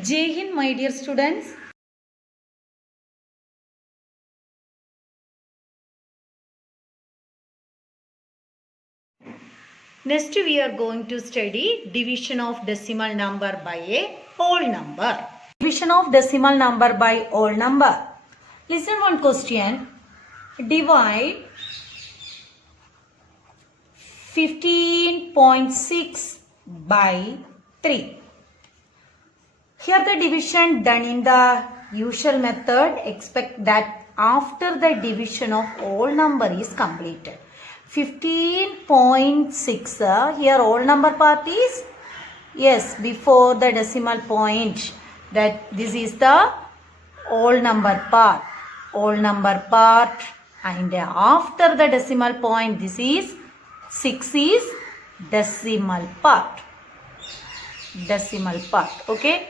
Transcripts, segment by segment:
Jai Hind, my dear students. Next we are going to study division of decimal number by a whole number. Division of decimal number by whole number. Listen one question. Divide 15.6 by 3. Here the division done in the usual method. Expect that after the division of whole number is completed. 15.6 here whole number part is before the decimal point, that this is the whole number part and after the decimal point this is 6 is decimal part. Okay,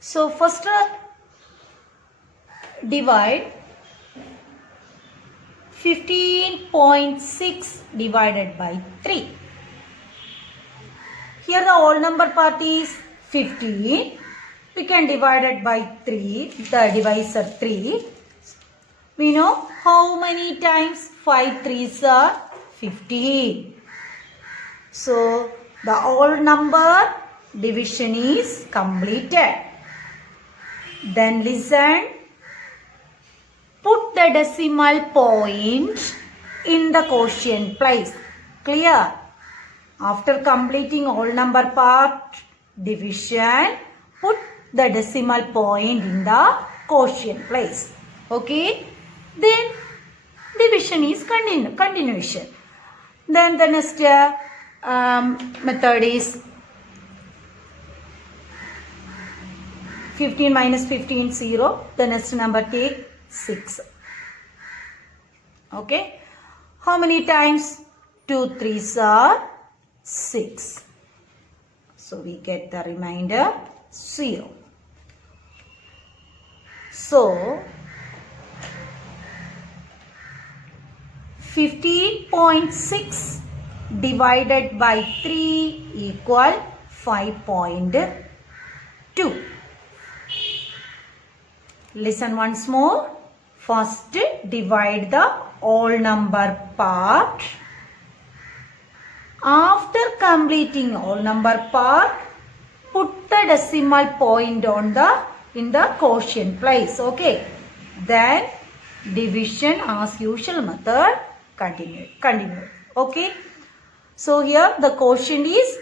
so first divide 15.6 divided by 3. Here the whole number part is 15. We can divide it by 3, the divisor 3. We know how many times 5 3s are 15. So the whole number division is completed. Then listen. Put the decimal point in the quotient place. Clear? After completing whole number part division, put the decimal point in the quotient place. Okay? Then division is continuation. Then the next method is 15 minus 15 0. The next number take 6. Okay, how many times 2 3s are 6, so we get the remainder 0. So 15.6 divided by 3 equal 5.2. Listen once more. First divide the whole number part. After completing whole number part, put the decimal point on in the quotient place. Okay. Then division as usual method continue. Okay. So here the quotient is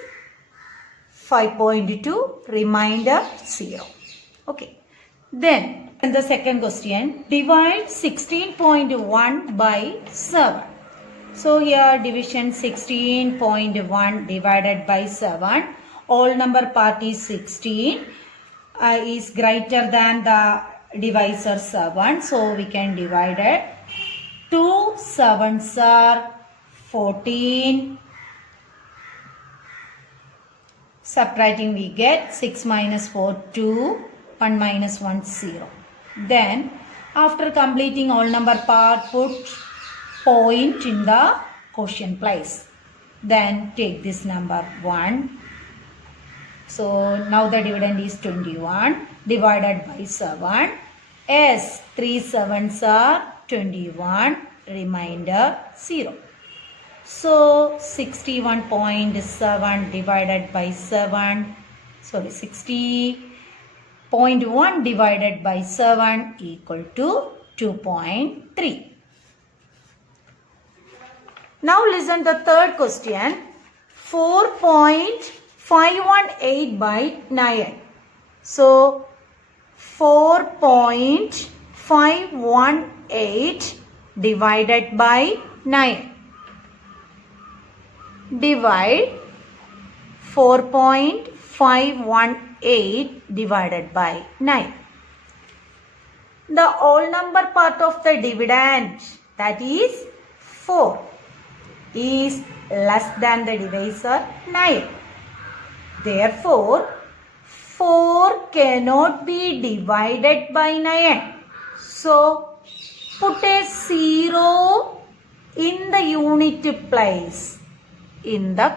5.2, remainder 0. Okay. Then in the second question, divide 16.1 by 7. So here division 16.1 divided by 7. Whole number part is 16 is greater than the divisor 7. So we can divide it. 2 7s are 14. Subtracting we get 6 minus 4 2. 1 minus 1 0. Then after completing whole number part, put point in the quotient place. Then take this number 1. So now the dividend is 21 divided by 7. 3 7s are 21, remainder 0. So 61.7 divided by 7, 60.1 divided by 7 equal to 2.3. Now listen to the third question. 4.518 by 9. So 4.518 divided by 9. Divide 4.518 divided by 9. The whole number part of the dividend, that is 4, is less than the divisor 9. Therefore, 4 cannot be divided by 9. So, put a 0 in the unit place in the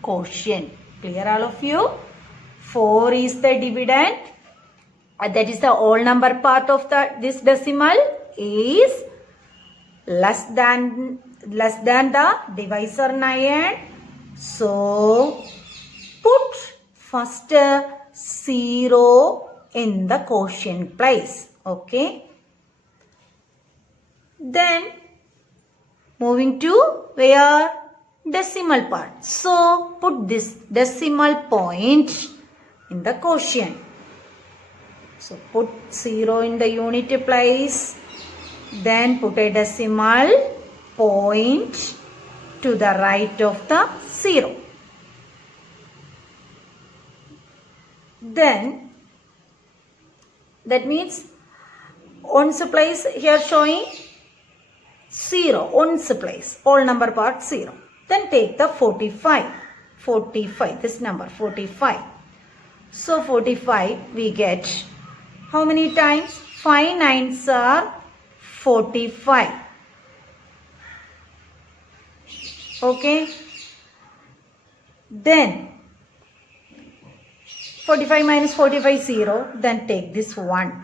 quotient. Clear all of you? 4 is the dividend. That is the whole number part of this decimal is less than the divisor 9. So put first 0 in the quotient place. Okay. Then moving to where? Decimal part. So put this decimal point in the quotient. So put 0 in the unit place. Then put a decimal point to the right of the 0. Then that means ones place here showing 0, ones place, whole number part 0. Then take the 45, this number 45. So 45 we get how many times? 5 nines are 45. Okay. Then 45 minus 45 0. Then take this 1.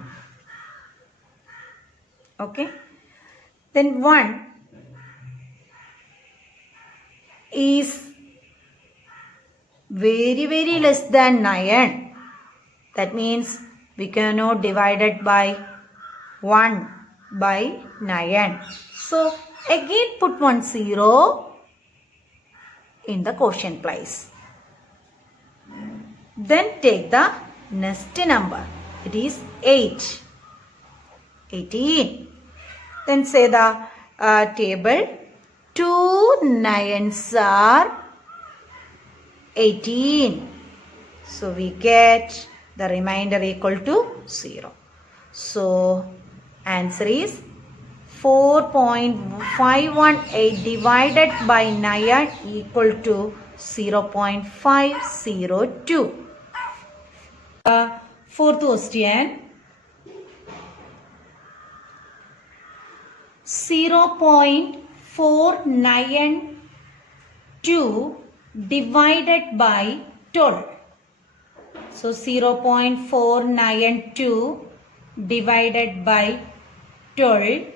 Okay. Then 1 is very less than 9. That means we cannot divide it by 1 by 9. So again put 1 0 in the quotient place. Then take the next number. It is 8. 18. Then say the table 2 nines are 18. So we get the remainder equal to 0. So answer is 4.518 divided by 9 equal to 0.502. Fourth question. 0.492 divided by 12. So 0.492 divided by 12.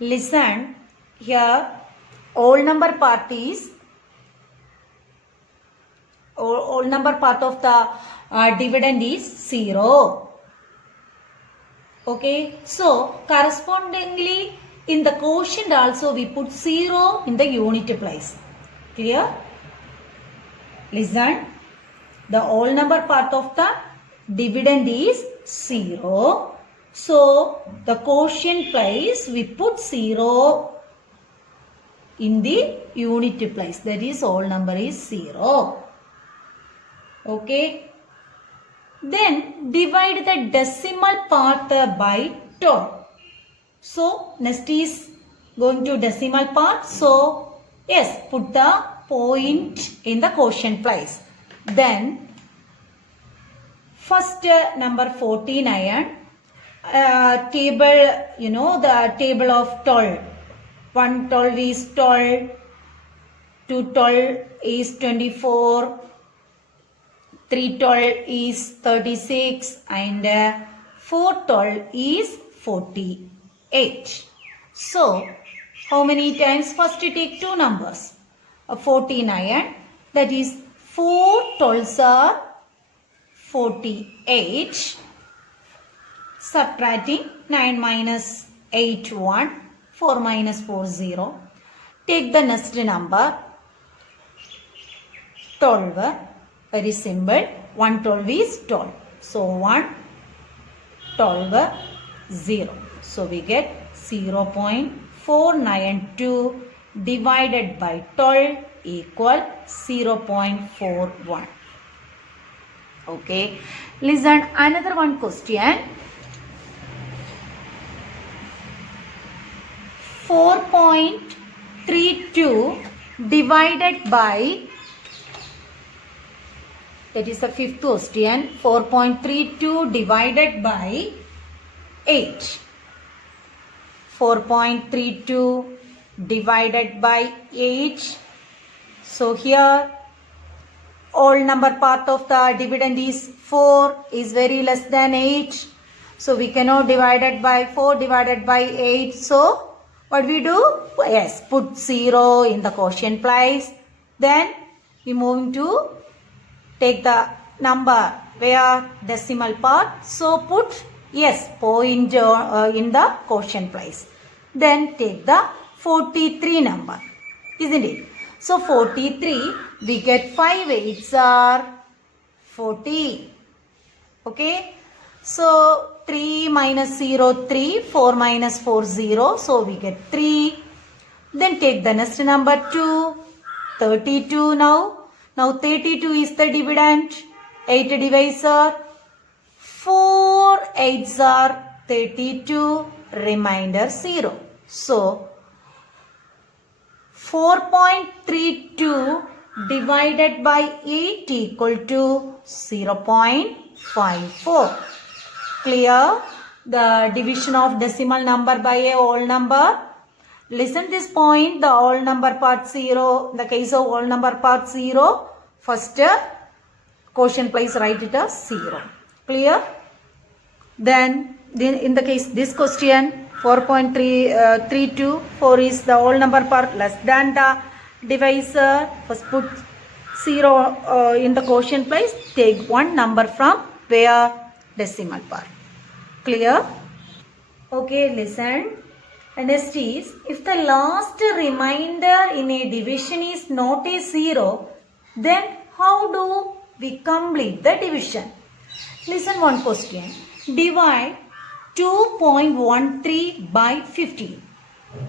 Listen, here whole number part is whole number part of the dividend is 0. Okay, so correspondingly in the quotient also we put 0 in the unit place. Clear? Listen, the whole number part of the dividend is 0. So the quotient place we put 0 in the unit place. That is whole number is 0. Okay. Then divide the decimal part by 12. So next is going to decimal part. So yes, put the point in the quotient place. Then first number 49. Table, you know, the table of 12. 1 12 is 12. 2 12 is 24. 3 12 is 36. And 4 12 is 48. So, how many times? First you take two numbers. 49. That is 4 12s are 48. Subtracting 9 minus 8 1. 4 minus 4 0. Take the next number 12. Very simple. 1 12 is 12. So 1 12 0. So we get 0.492 divided by 12 equal 0.41. Okay. Listen, another one question. 4.32 divided by, that is the fifth question, 4.32 divided by 8. 4.32 divided by 8. So here whole number part of the dividend is 4 is very less than 8. So we cannot divide it by 4 divided by 8. So what we do? Yes, put 0 in the quotient place. Then we moving to take the number where decimal part. So put yes point in the quotient place. Then take the 43 number, isn't it? So 43 we get 5 8s are 40. Okay. So 3 minus 0 3, 4 minus 4 0. So we get 3. Then take the next number 2, 32 now. Now 32 is the dividend. 8 divisor. 4 8s are 32. Remainder 0. So 4.32 divided by 8 equal to 0.54. Clear? The division of decimal number by a whole number. Listen this point. The whole number part 0. In the case of whole number part 0, first quotient place write it as 0. Clear? Then in the case this question 4.32, 4 is the whole number part less than the divisor. First put 0 in the quotient place. Take one number from where decimal part. Clear? Okay, listen. Next is, if the last remainder in a division is not a 0, then how do we complete the division? Listen one question. Divide 2.13 by 15.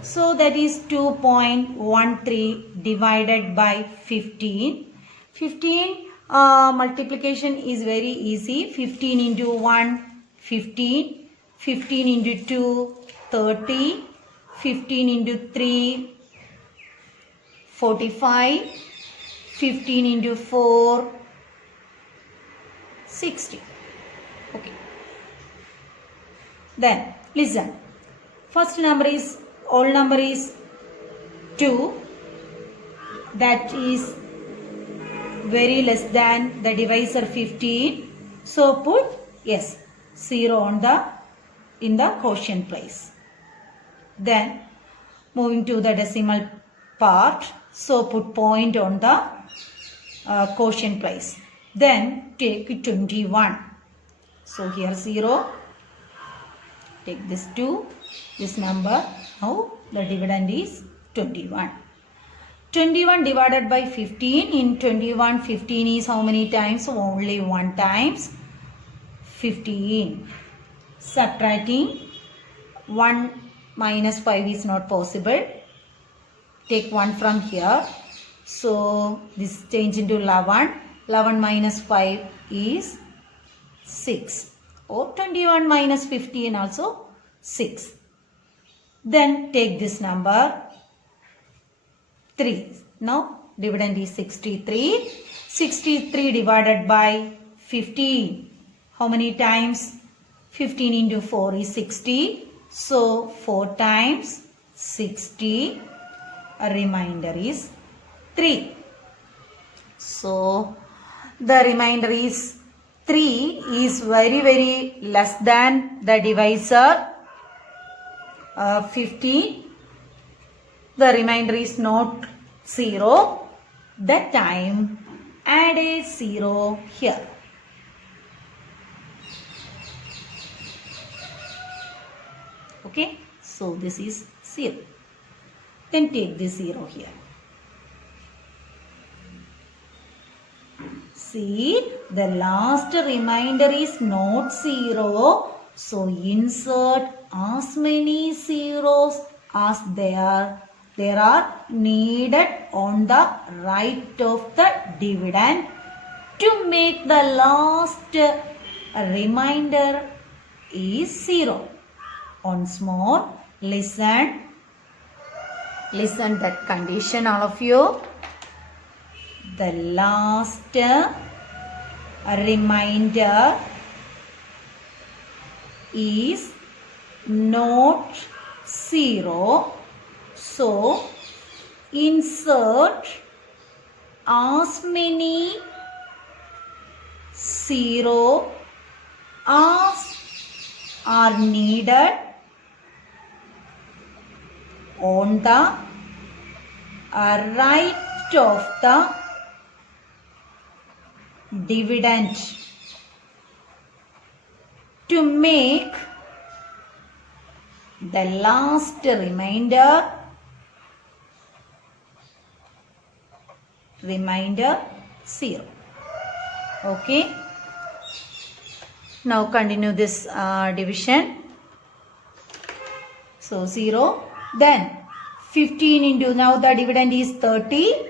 So that is 2.13 divided by 15. 15 multiplication is very easy. 15 into 1, 15. 15 into 2, 30. 15 into 3, 45. 15 into 4, 60. Okay. Then listen. First number is, whole number is 2. That is very less than the divisor 15. So put yes 0 on the in the quotient place. Then moving to the decimal part. So put point on the quotient place. Then take 21. So here 0. Take this 2. This number. Now the dividend is 21. 21 divided by 15. In 21, 15 is how many times? Only 1 times. 15. Subtracting 1 minus 5 is not possible. Take 1 from here. So this change into 11. 11 minus 5 is 6. Or 21 minus 15 also 6. Then take this number 3. Now dividend is 63. 63 divided by 15. How many times? 15 into 4 is 60. So 4 times 60. A remainder is 3. So the remainder is 3 is very less than the divisor 15. The remainder is not 0. That time add a 0 here. Okay. So this is 0. Then take this 0 here. See, the last remainder is not 0. So insert as many zeros as there are needed on the right of the dividend to make the last remainder is 0. Once more, listen that condition, all of you. The last remainder is not 0. So insert as many 0 are needed on the right of the dividend to make the last remainder 0. Okay. Now continue this division. So 0. Then 15 into, now the dividend is 30.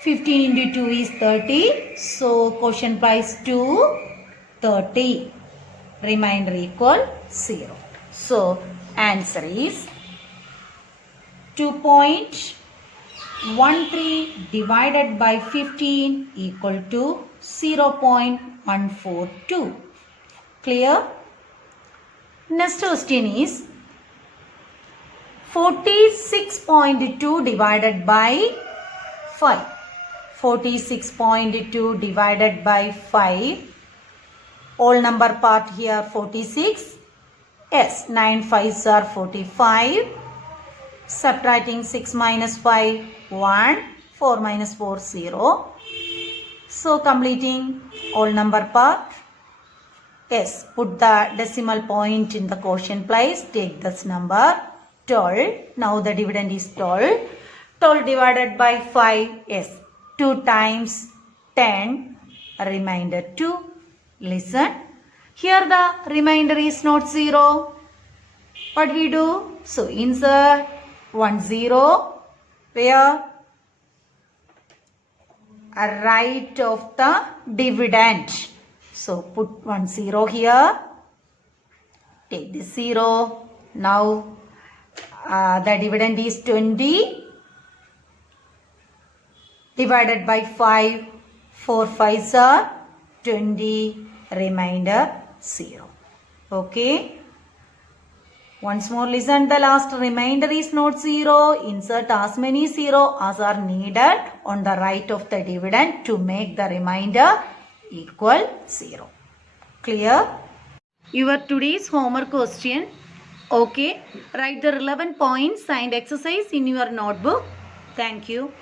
15 into 2 is 30. So quotient price 2, 30. Remainder equal 0. So answer is 2.13 divided by 15 equal to 0.142. Clear? Next question is 46.2 divided by 5. 46.2 divided by 5. Whole number part here 46. Yes, 9 5s are 45. Subtracting 6 minus 5, 1. 4 minus 4, 0. So completing whole number part. Yes, put the decimal point in the quotient place. Take this number 12. Now the dividend is 12. 12 divided by 5. Yes, 2 times 10. Remainder 2. Listen. Here the remainder is not 0. What we do? So insert 1 0. Where? Right of the dividend. So put 1 0 here. Take this 0. Now the dividend is 20. Divided by 5. 4 5s are 20. Remainder 0. Okay. Once more listen, the last remainder is not 0. Insert as many 0 as are needed on the right of the dividend to make the remainder equal 0. Clear? Your today's homework question. Okay. Write the relevant points and exercise in your notebook. Thank you.